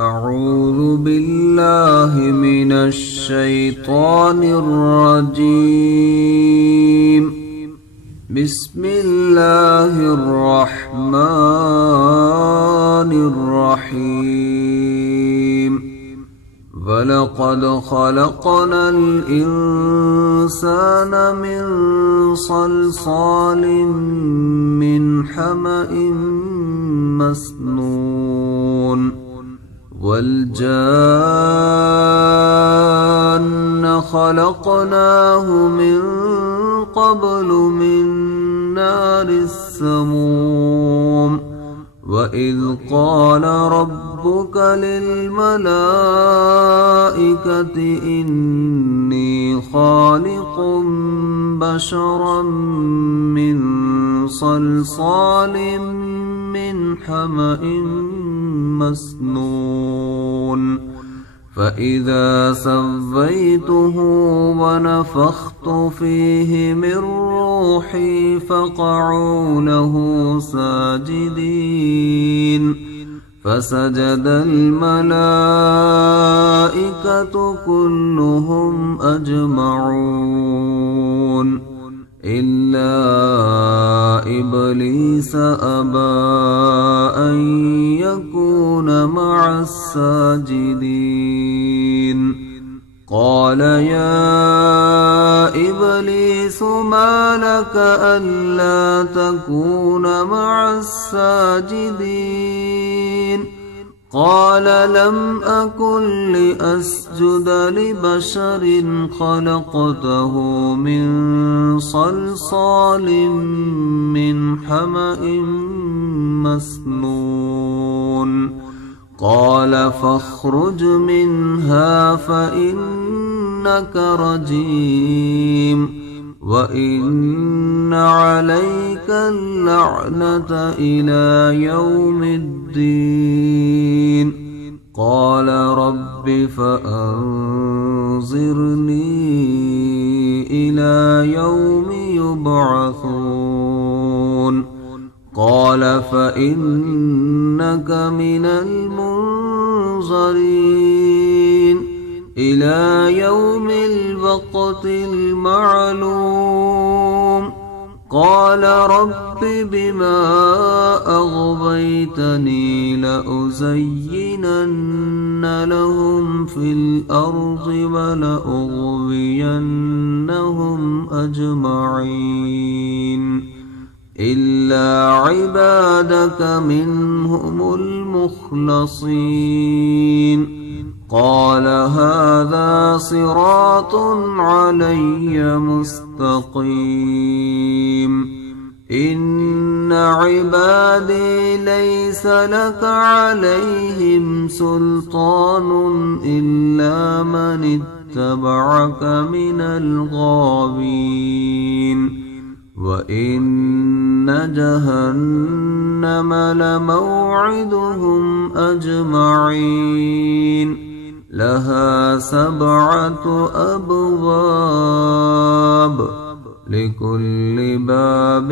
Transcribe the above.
أعوذ بالله من الشيطان الرجيم. بسم الله الرحمن الرحيم. ولقد خلقنا الإنسان من صلصال من حمأ مسنون والجان خلقناه من قبل من نار السموم. وإذ قال ربك للملائكة إني خالق بشرا من صلصال من حمأ مسنون. فإذا سويته ونفخت فيه من روحي فقعوا له ساجدين. فسجد الملائكة كلهم أجمعون إلا إبليس أبى أن يكون مع الساجدين. قال يا إبليس ما لك ألا تكون مع الساجدين؟ قال لم أكن لأسجد لبشر خلقته من صلصال من حمأ مسنون. قال فاخرج منها فإنك رجيم وإن عليك اللعنة إلى يوم الدين. قال رب فأنظرني إلى يوم يبعثون. قال فإنك من المنظرين إلى يوم الوقت المعلوم. قال رب بما أغويتني لأزينن لهم في الأرض ولأغوينهم أجمعين إلا عبادك منهم المخلصين. قال هذا صراط علي مستقيم. إن عبادي ليس لك عليهم سلطان إلا من اتبعك من الغاوين. وإن جهنم لموعدهم أجمعين لها 7 أبواب لكل باب